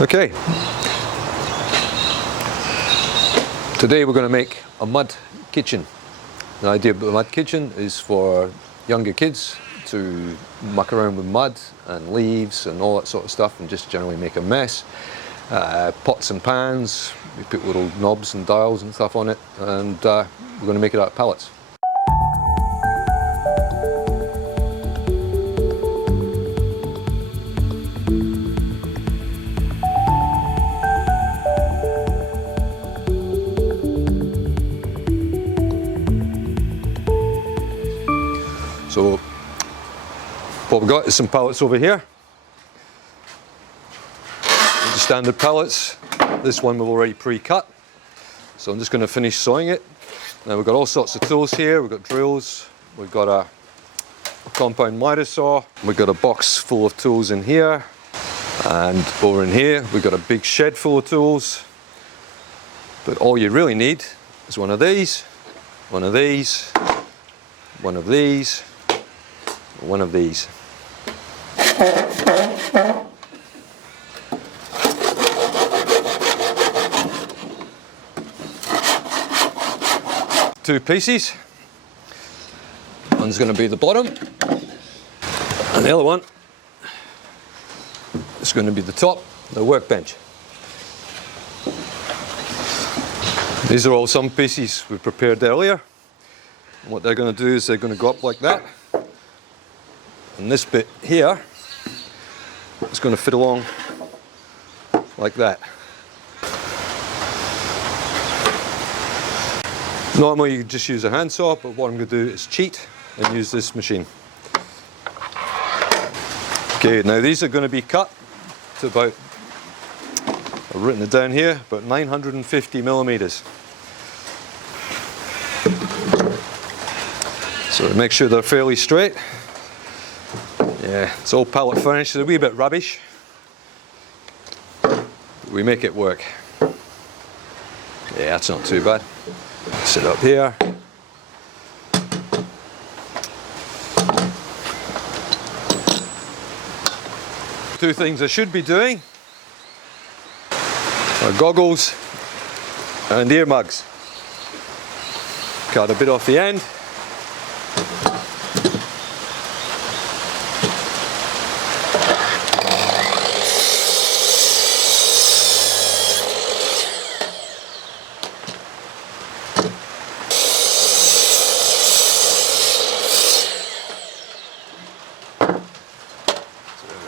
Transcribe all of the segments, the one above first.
Okay, today we're going to make a mud kitchen. The idea of a mud kitchen is for younger kids to muck around with mud and leaves and all that sort of stuff and just generally make a mess. Pots and pans, we put little knobs and dials and stuff on it, and we're going to make it out of pallets. So what we've got is some pallets over here. The standard pallets. This one we've already pre-cut. So I'm just going to finish sawing it. Now we've got all sorts of tools here. We've got drills. We've got a compound miter saw. We've got a box full of tools in here. And over in here we've got a big shed full of tools. But all you really need is one of these, one of these, one of these, one of these. Two pieces. One's going to be the bottom, and the other one is going to be the top, the workbench. These are all some pieces we prepared earlier. And what they're going to do is they're going to go up like that. And this bit here is going to fit along like that. Normally you just use a handsaw, but what I'm going to do is cheat and use this machine. Okay, now these are going to be cut to about, I've written it down here, about 950 millimeters. So to make sure they're fairly straight. Yeah, it's all pallet furnish, it's a wee bit rubbish. But we make it work. Yeah, that's not too bad. Sit up here. Two things I should be doing are goggles and ear mugs. Cut a bit off the end.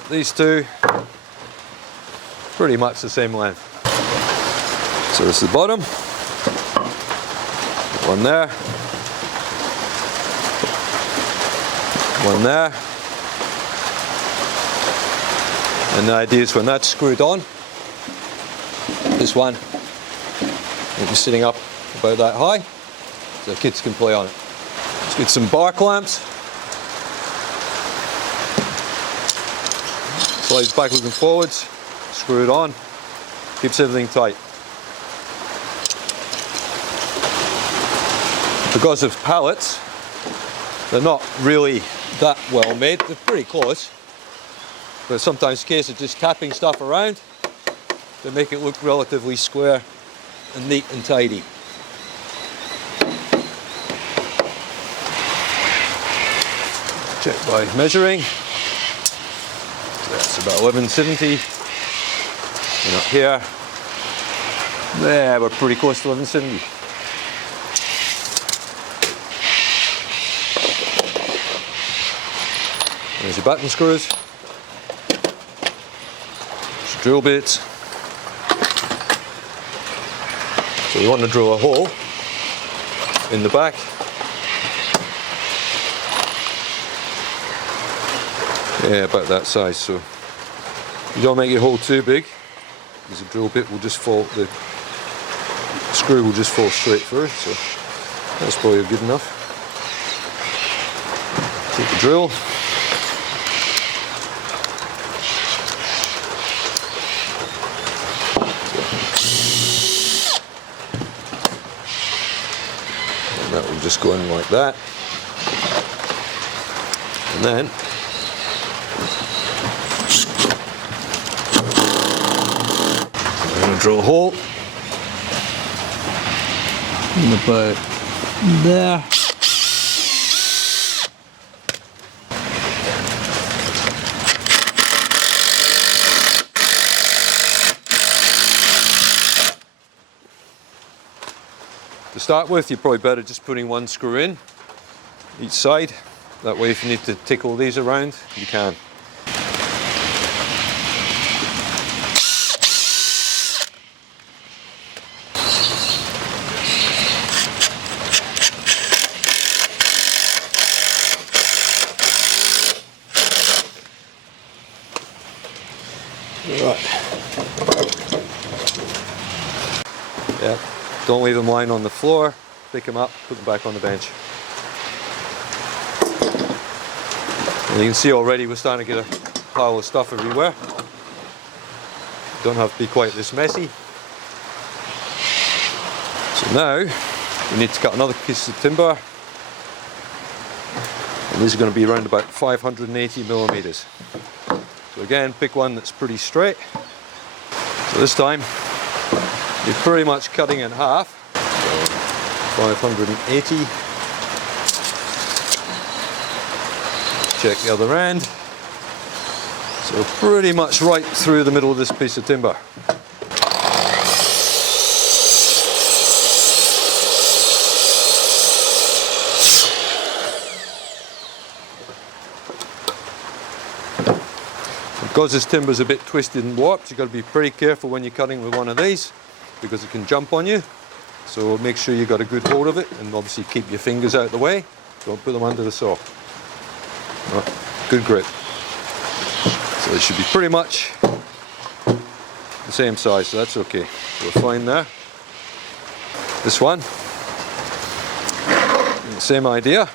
These two, pretty much the same length. So this is the bottom, one there, one there, and the idea is when that's screwed on, this one will be sitting up about that high, so the kids can play on it. Let's get some bar clamps. Slides backwards and forwards, screw it on, keeps everything tight. Because of pallets, they're not really that well made, they're pretty close. But sometimes in case of just tapping stuff around, they make it look relatively square and neat and tidy. Check by measuring. That's about 1170, and up here, there, we're pretty close to 1170. There's your button screws, there's your drill bits. So you want to drill a hole in the back. Yeah, about that size, so you don't make your hole too big, because the drill bit will just fall, the screw will just fall straight through, so that's probably good enough. Take the drill. And that will just go in like that. And then drill a hole in about there. To start with, you're probably better just putting one screw in each side. That way if you need to tickle these around, you can. Right. Yeah, don't leave them lying on the floor. Pick them up, put them back on the bench. And you can see already we're starting to get a pile of stuff everywhere. Don't have to be quite this messy. So now we need to cut another piece of timber. And this is going to be around about 580 millimeters. So again, pick one that's pretty straight. So this time, you're pretty much cutting in half. So 580. Check the other end. So pretty much right through the middle of this piece of timber. Because this timber is a bit twisted and warped, you've got to be pretty careful when you're cutting with one of these because it can jump on you. So make sure you've got a good hold of it and obviously keep your fingers out of the way. Don't put them under the saw. Right, good grip. So it should be pretty much the same size, so that's okay. So we're fine there. This one, same idea.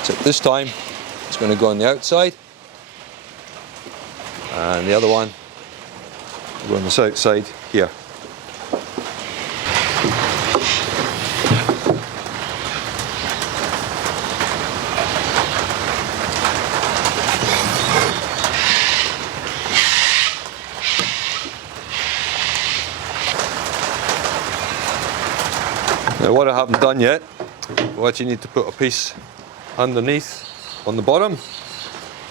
Except this time it's going to go on the outside. And the other one will go on the south side here. Now what I haven't done yet, we actually need to put a piece underneath on the bottom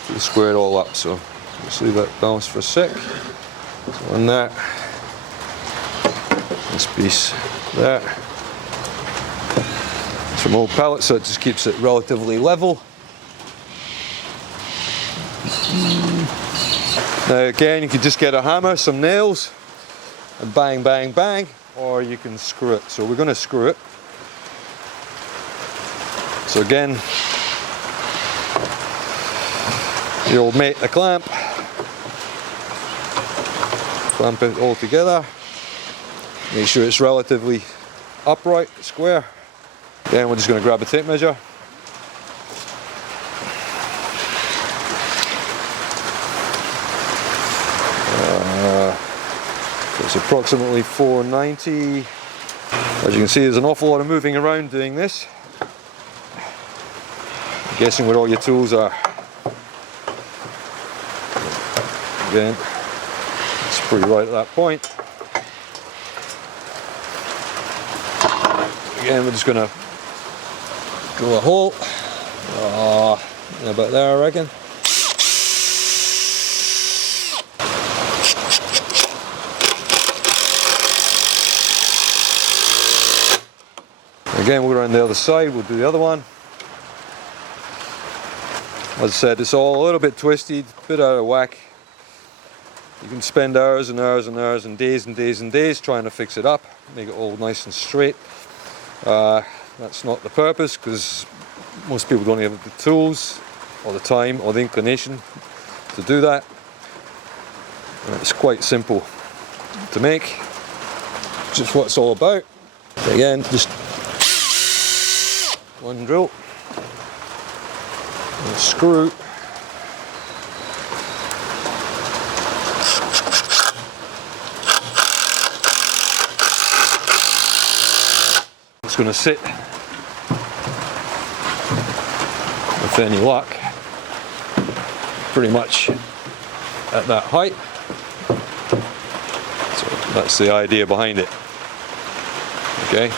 to square it all up. So let's leave that balance for a sec. So on that, this piece there. It's from old pallets, so it just keeps it relatively level. Now again, you can just get a hammer, some nails, and bang, bang, bang, or you can screw it. So we're going to screw it. So again, the old mate, a clamp. Clamp it all together. Make sure it's relatively upright, square. Then we're just going to grab a tape measure. So it's approximately 490. As you can see, there's an awful lot of moving around doing this. I'm guessing where all your tools are. Again, it's pretty right at that point. Again, we're just going to drill a hole. About there, I reckon. Again, we'll go around the other side, we'll do the other one. As I said, it's all a little bit twisted, a bit out of whack. You can spend hours and hours and hours and days and days and days trying to fix it up, make it all nice and straight. That's not the purpose, because most people don't have the tools or the time or the inclination to do that. It's quite simple to make, just what it's all about. Again, just one drill, and a screw. It's going to sit, with any luck, pretty much at that height. That's the idea behind it. Okay,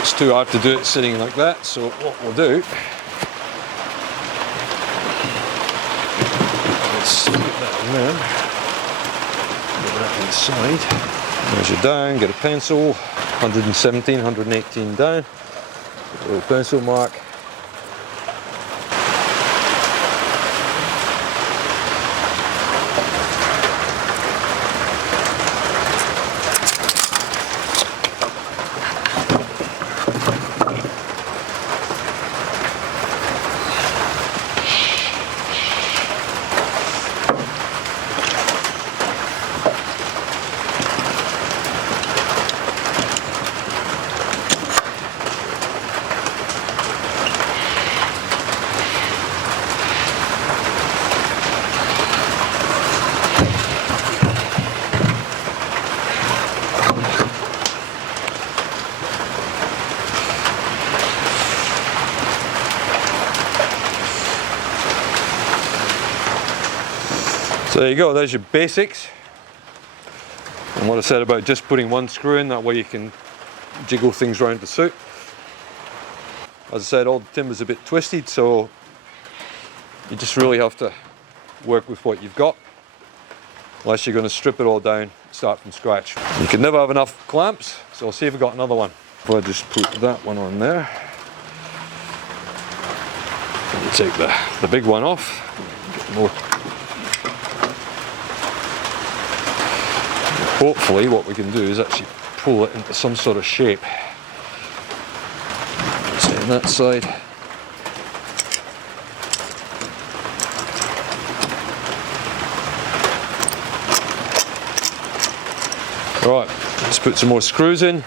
it's too hard to do it sitting like that, so what we'll do, let's put that in there, put that inside, measure down, get a pencil, 117, 118 down, a little pencil mark. So there you go, there's your basics. And what I said about just putting one screw in, that way you can jiggle things around to suit. As I said, all the timber's a bit twisted, so you just really have to work with what you've got, unless you're going to strip it all down, start from scratch. You can never have enough clamps, so I'll see if I've got another one. If I just put that one on there, and take the big one off, get more. Hopefully what we can do is actually pull it into some sort of shape. Stay on that side. Right, let's put some more screws in.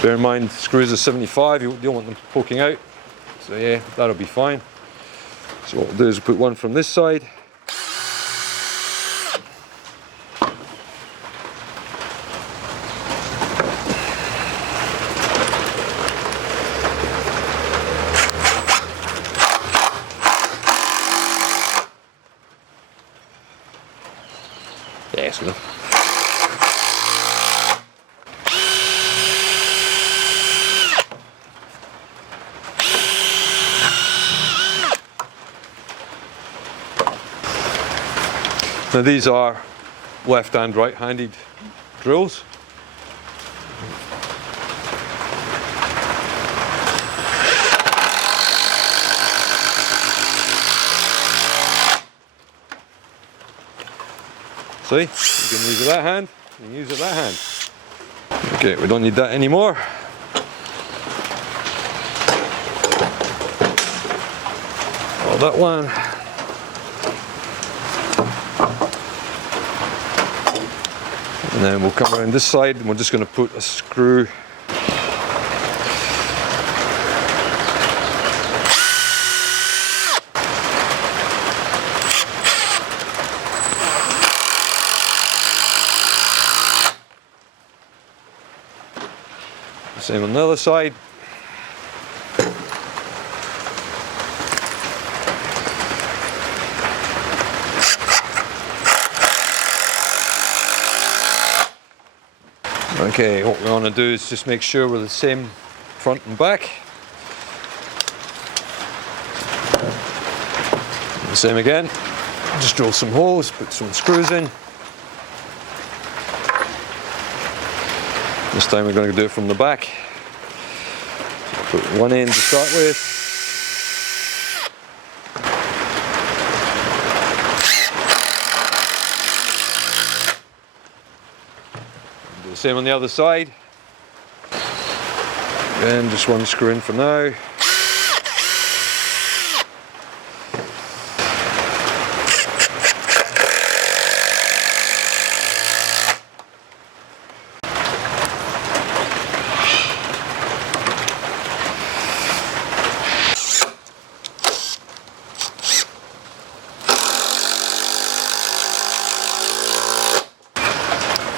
Bear in mind, screws are 75, you don't want them poking out. So yeah, that'll be fine. So what we'll do is put one from this side. Yeah, it's good enough. Now these are left and right handed drills. See, you can use it that hand, you can use it that hand. Okay, we don't need that anymore. Oh, that one. And then we'll come around this side and we're just going to put a screw. Same on the other side. Okay, what we want to do is just make sure we're the same front and back. The same again. Just drill some holes, put some screws in. This time we're going to do it from the back. So put one in to start with. Do the same on the other side. Again, just one screw in for now.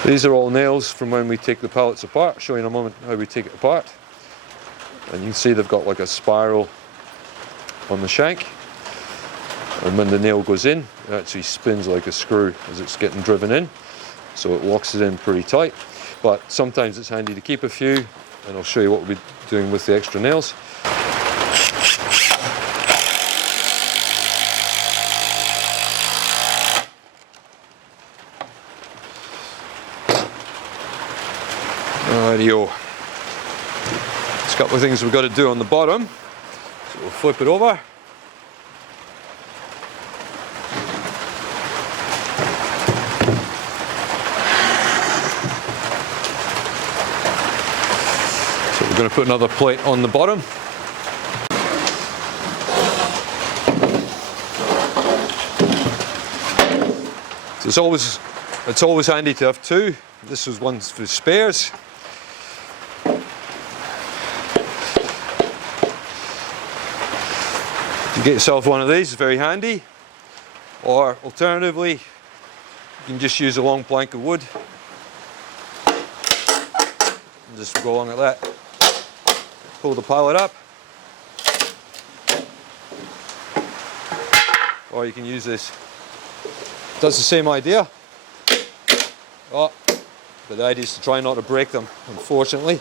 These are all nails from when we take the pallets apart. I'll show you in a moment how we take it apart. And you can see they've got like a spiral on the shank. and when the nail goes in, it actually spins like a screw as it's getting driven in, so it locks it in pretty tight. But sometimes it's handy to keep a few, and I'll show you what we'll be doing with the extra nails. Rightio. There's a couple of things we've got to do on the bottom, so we'll flip it over. So we're going to put another plate on the bottom. So it's always handy to have two. This is one for spares. You get yourself one of these, it's very handy. Or alternatively, you can just use a long plank of wood and just go along like that. Pull the pallet up. Or you can use this. Does the same idea. Oh, but the idea is to try not to break them, unfortunately.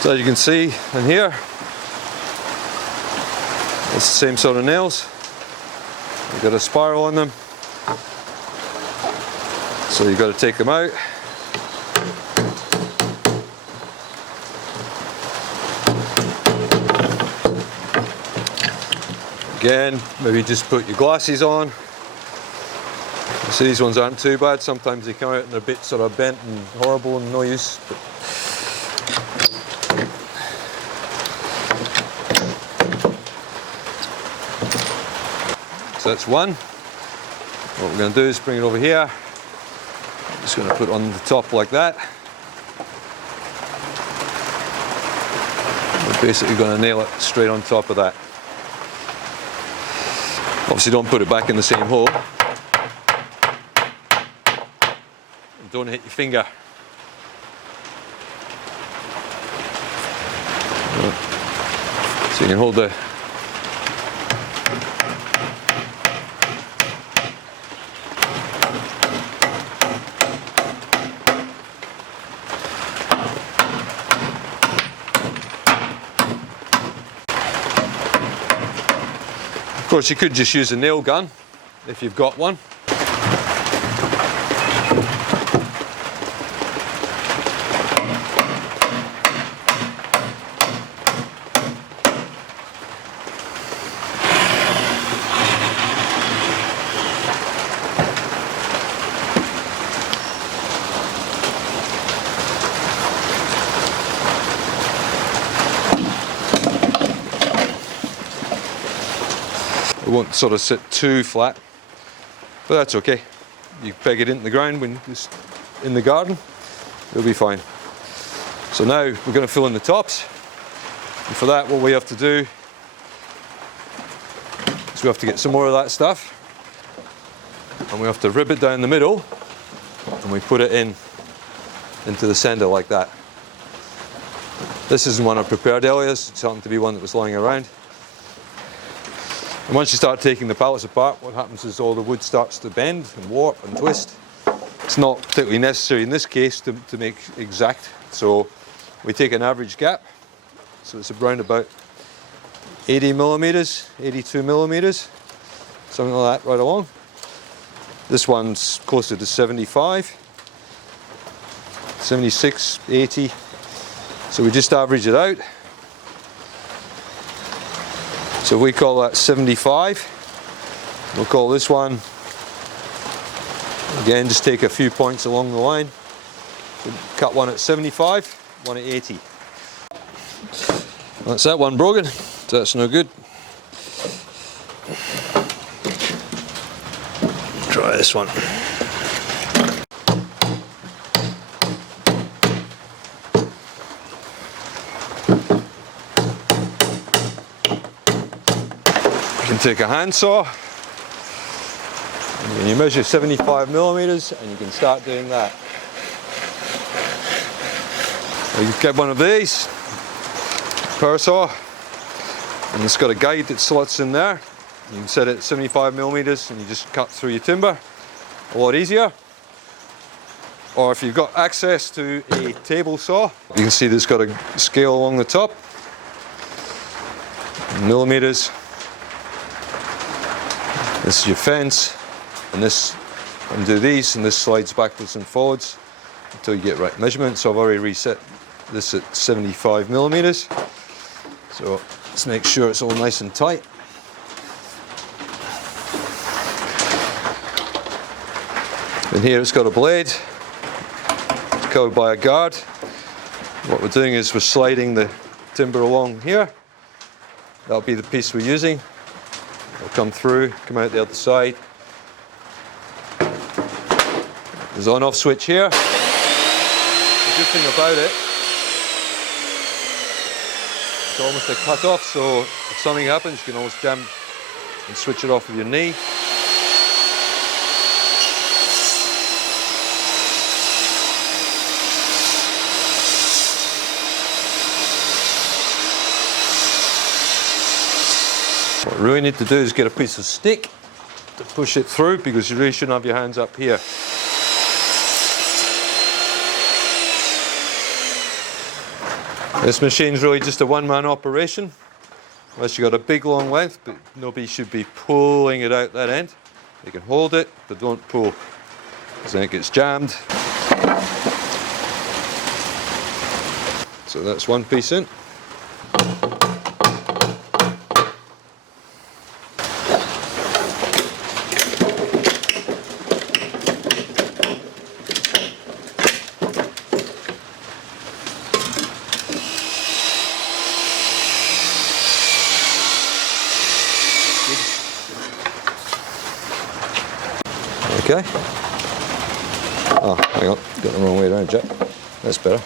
So as you can see in here, it's the same sort of nails. You've got a spiral on them, so you've got to take them out. Again, maybe just put your glasses on. So these ones aren't too bad. Sometimes they come out and they're a bit sort of bent and horrible and no use. So that's one. What we're going to do is bring it over here. I'm just going to put it on the top like that. We're basically going to nail it straight on top of that. Obviously don't put it back in the same hole. And don't hit your finger. So you can hold the Of course, you could just use a nail gun if you've got one. It won't sort of sit too flat, but that's okay. You peg it into the ground when it's in the garden, it'll be fine. So now we're going to fill in the tops, and for that what we have to do is we have to get some more of that stuff, and we have to rib it down the middle, and we put it into the centre like that. This isn't one I prepared earlier, it's happened to be one that was lying around. And once you start taking the pallets apart, what happens is all the wood starts to bend and warp and twist. It's not particularly necessary in this case to make exact, so we take an average gap, so it's around about 80 millimeters, 82 millimeters, something like that right along. This one's closer to 75, 76, 80, so we just average it out. So we call that 75. We'll call this one, again, just take a few points along the line. So cut one at 75, one at 80. That's that one broken, so that's no good. Try this one. can take a handsaw and you measure 75 millimeters and you can start doing that. You get one of these, power saw, and it's got a guide that slots in there. You can set it at 75 millimeters and you just cut through your timber. A lot easier. Or if you've got access to a table saw, you can see there's got a scale along the top. Millimeters. This is your fence, and this, undo these, and this slides backwards and forwards until you get right measurement. So I've already reset this at 75 millimeters. So let's make sure it's all nice and tight. And here it's got a blade, it's covered by a guard. What we're doing is we're sliding the timber along here. That'll be the piece we're using. It'll come through, come out the other side. There's an on-off switch here. The good thing about it, it's almost a cut-off, so if something happens, you can always jam and switch it off with your knee. What you really need to do is get a piece of stick to push it through, because you really shouldn't have your hands up here. This machine's really just a one-man operation, unless you've got a big long length, but nobody should be pulling it out that end. You can hold it, but don't pull, because then it gets jammed. So that's one piece in. Okay. Oh, hang on, got the wrong way around, Jack. That's better.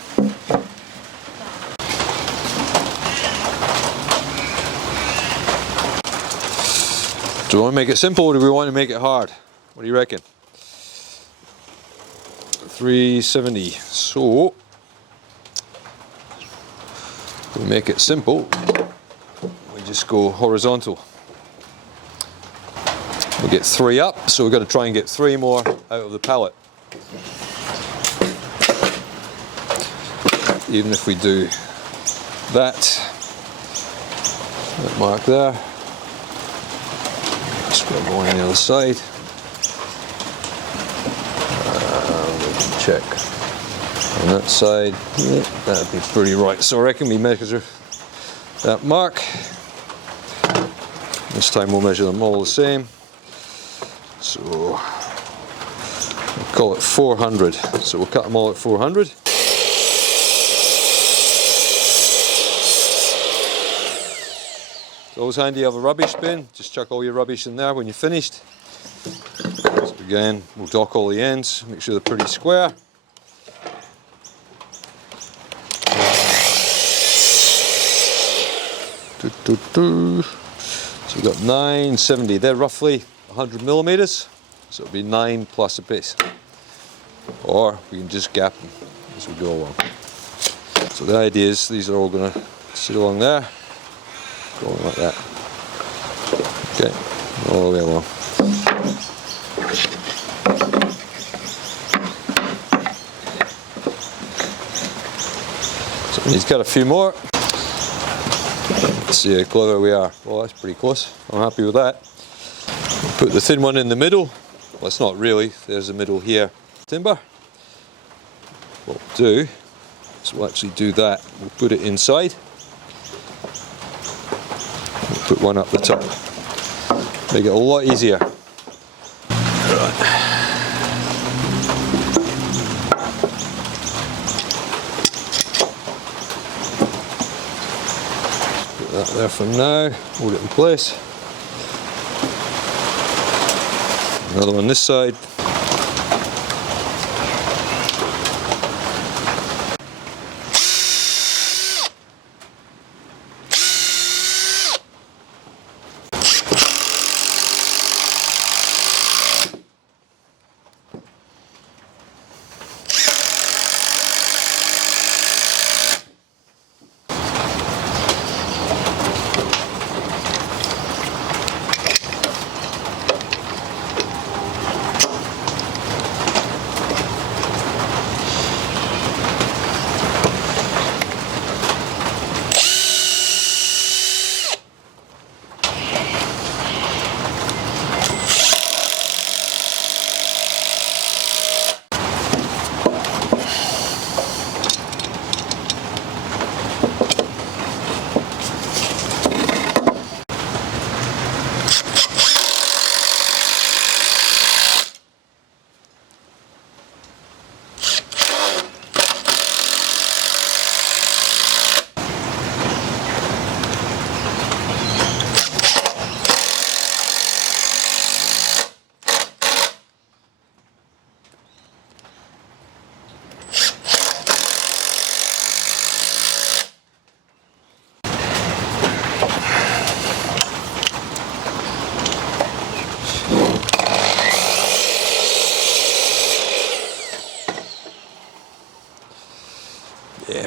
Do we want to make it simple or do we want to make it hard? What do you reckon? 370. So, we make it simple. We just go horizontal. We get 3 up, so we've got to try and get 3 more out of the pallet. Even if we do that mark there, just got to go on the other side. We can check on that side. Yeah, that'd be pretty right. So I reckon we measure that mark. This time we'll measure them all the same. So we'll call it 400. So we'll cut them all at 400. It's always handy to have a rubbish bin. Just chuck all your rubbish in there when you're finished. So again, we'll dock all the ends, make sure they're pretty square. So we've got 970. They're roughly 100 millimeters, so it'll be 9 plus a piece. Or we can just gap them as we go along. So the idea is these are all going to sit along there, going like that. Okay, all the way along. So he's got a few more. Let's see how clever we are. Well, that's pretty close. I'm happy with that. Put the thin one in the middle. Well, it's not really. There's the middle here. Timber. What we'll do is we'll actually do that. We'll put it inside. We'll put one up the top. Make it a lot easier. Right. Put that there for now. Hold it in place. Another one this side.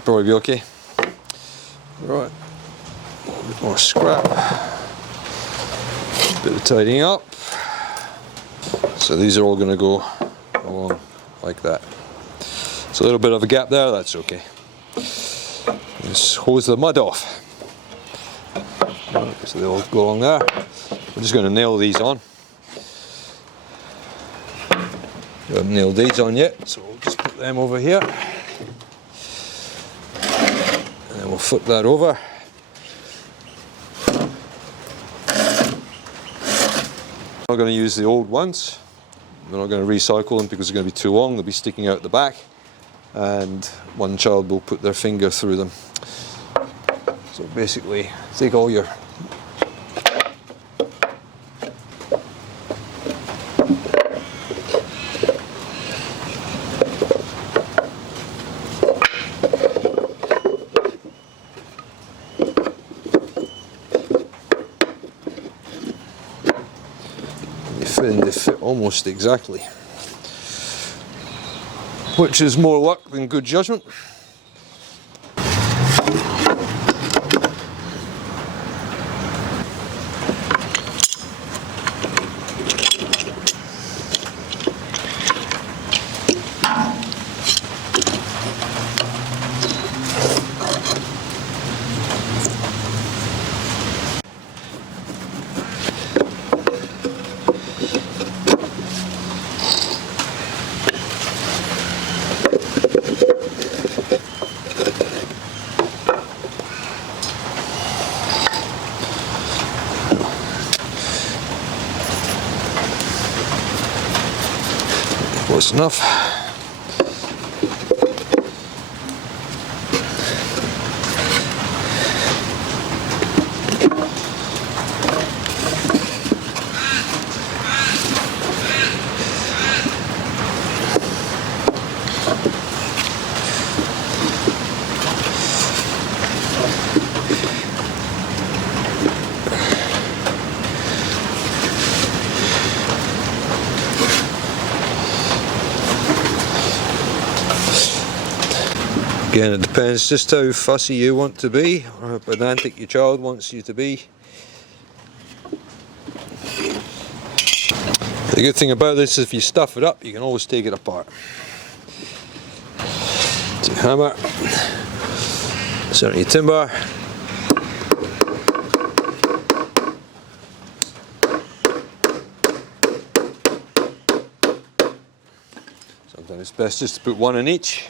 probably be okay. Right, a bit more scrap, a bit of tidying up. So these are all going to go along like that. So a little bit of a gap there, that's okay. Just hose the mud off. So they all go along there. We're just going to nail these on. We haven't nailed these on yet, so we'll just put them over here. And then we'll flip that over. We're not going to use the old ones. We're not going to recycle them because they're going to be too long. They'll be sticking out the back, and one child will put their finger through them. So basically, take all your they fit almost exactly, which is more luck than good judgment. Close enough. Again, it depends just how fussy you want to be, or how pedantic your child wants you to be. The good thing about this is if you stuff it up, you can always take it apart. So hammer, center your timber. Sometimes it's best just to put one in each.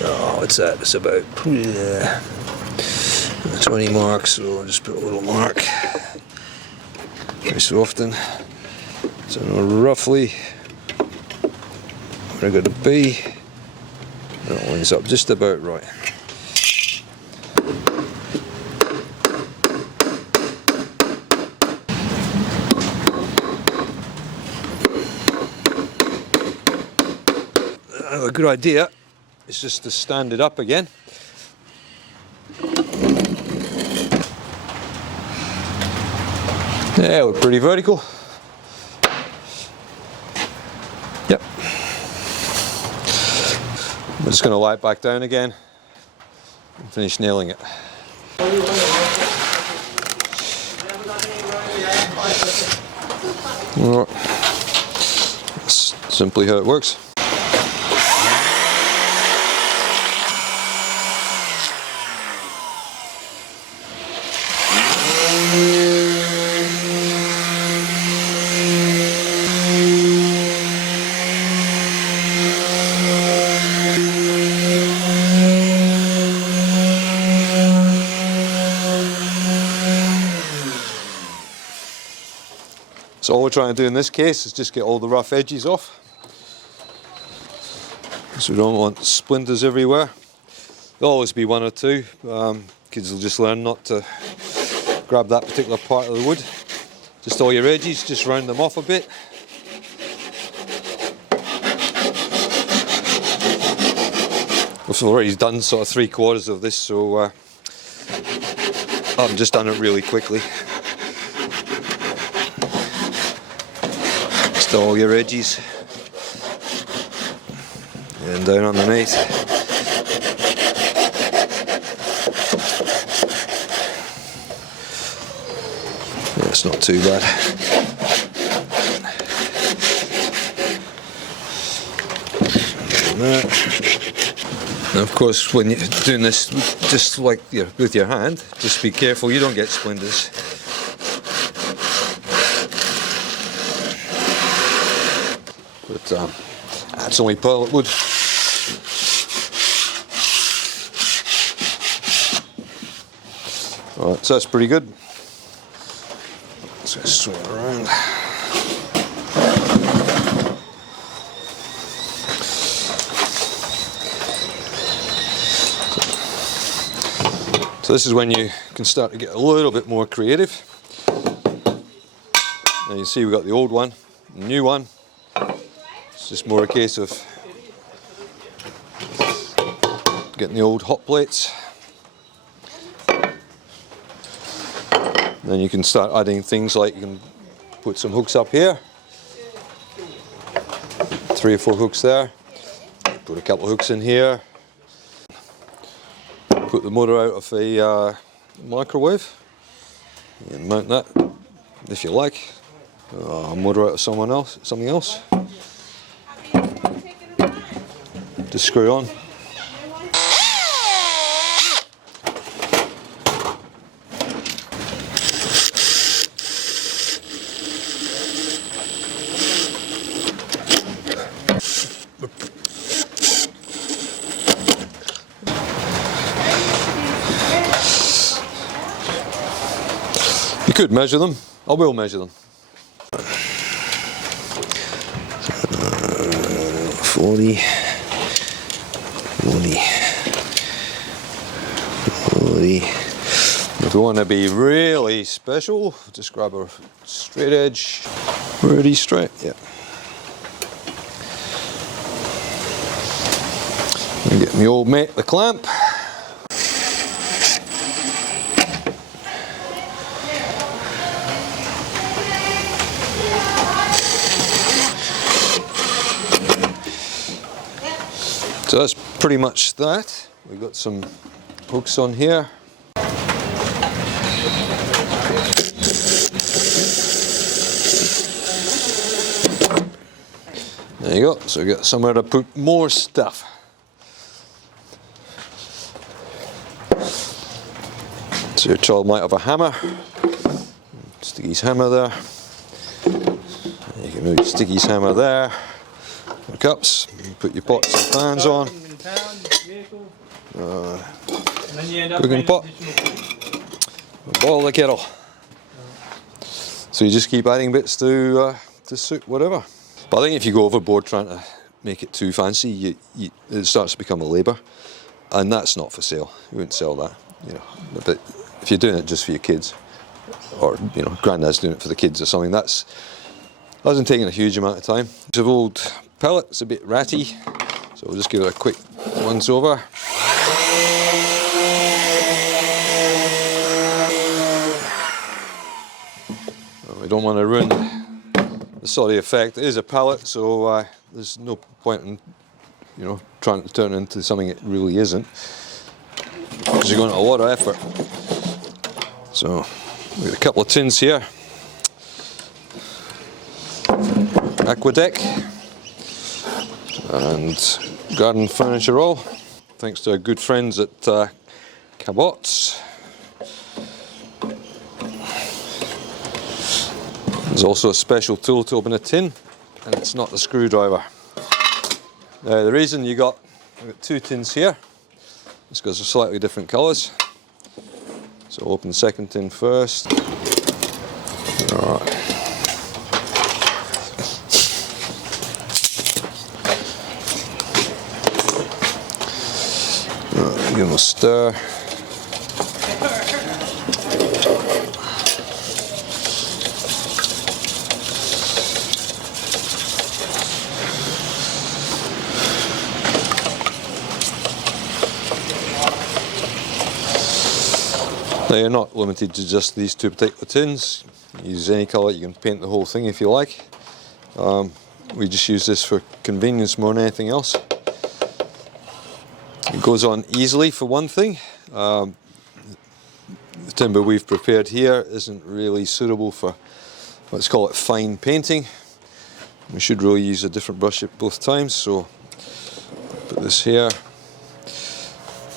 Oh, what's that? It's about 20 marks, so I'll just put a little mark every so often. So I know roughly where I got to be. That lines up just about right. A good idea is just to stand it up again. Yeah, we're pretty vertical. Yep. I'm just going to lie it back down again and finish nailing it. All right. That's simply how it works. So all we're trying to do in this case is just get all the rough edges off. So we don't want splinters everywhere. There'll always be one or two. Kids will just learn not to grab that particular part of the wood. Just all your edges, just round them off a bit. We've already done sort of 3/4 of this, so I've just done it really quickly. Just all your edges. and down underneath. Yeah, it's not too bad. And of course, when you're doing this, just like with your hand, just be careful you don't get splinters. But that's only pellet wood. Alright, so that's pretty good. Let's just swing it around. So this is when you can start to get a little bit more creative. Now you see we've got the old one, the new one. It's just more a case of getting the old hot plates. Then you can start adding things like you can put some hooks up here. 3 or 4 hooks there. Put a couple of hooks in here. Put the motor out of a microwave. You can mount that if you like. Motor out of something else. Just screw on. You could measure them. I will measure them. 40, 40, 40. If we want to be really special, just grab a straight edge, pretty straight, yeah. And get my old mate the clamp. So that's pretty much that. We've got some hooks on here. There you go. So we've got somewhere to put more stuff. So your child might have a hammer. Stick his hammer there. You can maybe stick his hammer there. Cups, you put your pots and pans on. Cooking pot. Boil the kettle. So you just keep adding bits to suit whatever. But I think if you go overboard trying to make it too fancy, it starts to become a labour, and that's not for sale. You wouldn't sell that, you know. But if you're doing it just for your kids, or you know, granddad's doing it for the kids or something, that hasn't taken a huge amount of time. It's an old pellet, it's a bit ratty, so we'll just give it a quick once over. We don't want to ruin the solid effect. It is a pellet, so there's no point in, you know, trying to turn it into something it really isn't, because you're going to a lot of effort. So we've got a couple of tins here. Aquadeck and garden furniture roll, thanks to our good friends at Cabot's. There's also a special tool to open a tin, and it's not the screwdriver. Now the reason we've got 2 tins here is because they're slightly different colours. So open the second tin first. Alright. Give them a stir. Now you're not limited to just these 2 particular tins. Use any colour, you can paint the whole thing if you like. We just use this for convenience more than anything else. It goes on easily for one thing. The timber we've prepared here isn't really suitable for, let's call it, fine painting. We should really use a different brush at both times, so put this here,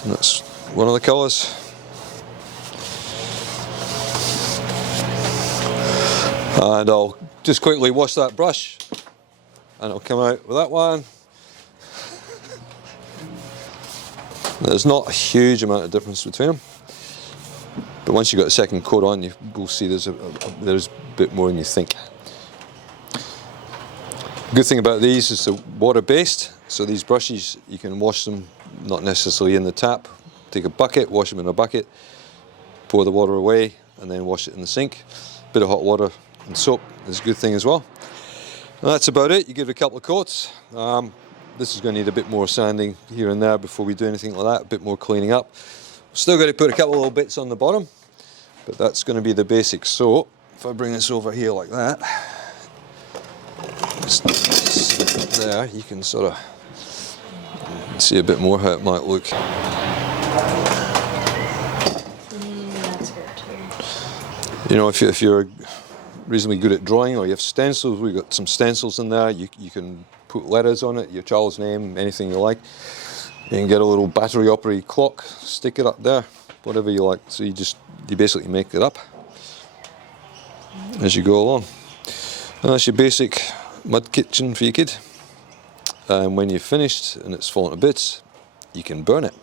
and that's one of the colours. And I'll just quickly wash that brush and I'll come out with that one. There's not a huge amount of difference between them, but once you've got a second coat on, you will see there's a bit more than you think. The good thing about these is they're water-based, so these brushes, you can wash them not necessarily in the tap. Take a bucket, wash them in a bucket, pour the water away, and then wash it in the sink. A bit of hot water and soap is a good thing as well. And that's about it. You give it a couple of coats. This is going to need a bit more sanding here and there before we do anything like that, a bit more cleaning up. Still got to put a couple of little bits on the bottom, but that's going to be the basics. So if I bring this over here like that, just slip it there, you can sort of see a bit more how it might look. That's good too. You know, if you're reasonably good at drawing, or you have stencils, we've got some stencils in there. You can put letters on it, your child's name, anything you like. You can get a little battery-operated clock, stick it up there, whatever you like. So you basically make it up as you go along. And that's your basic mud kitchen for your kid. And when you've finished and it's fallen to bits, you can burn it.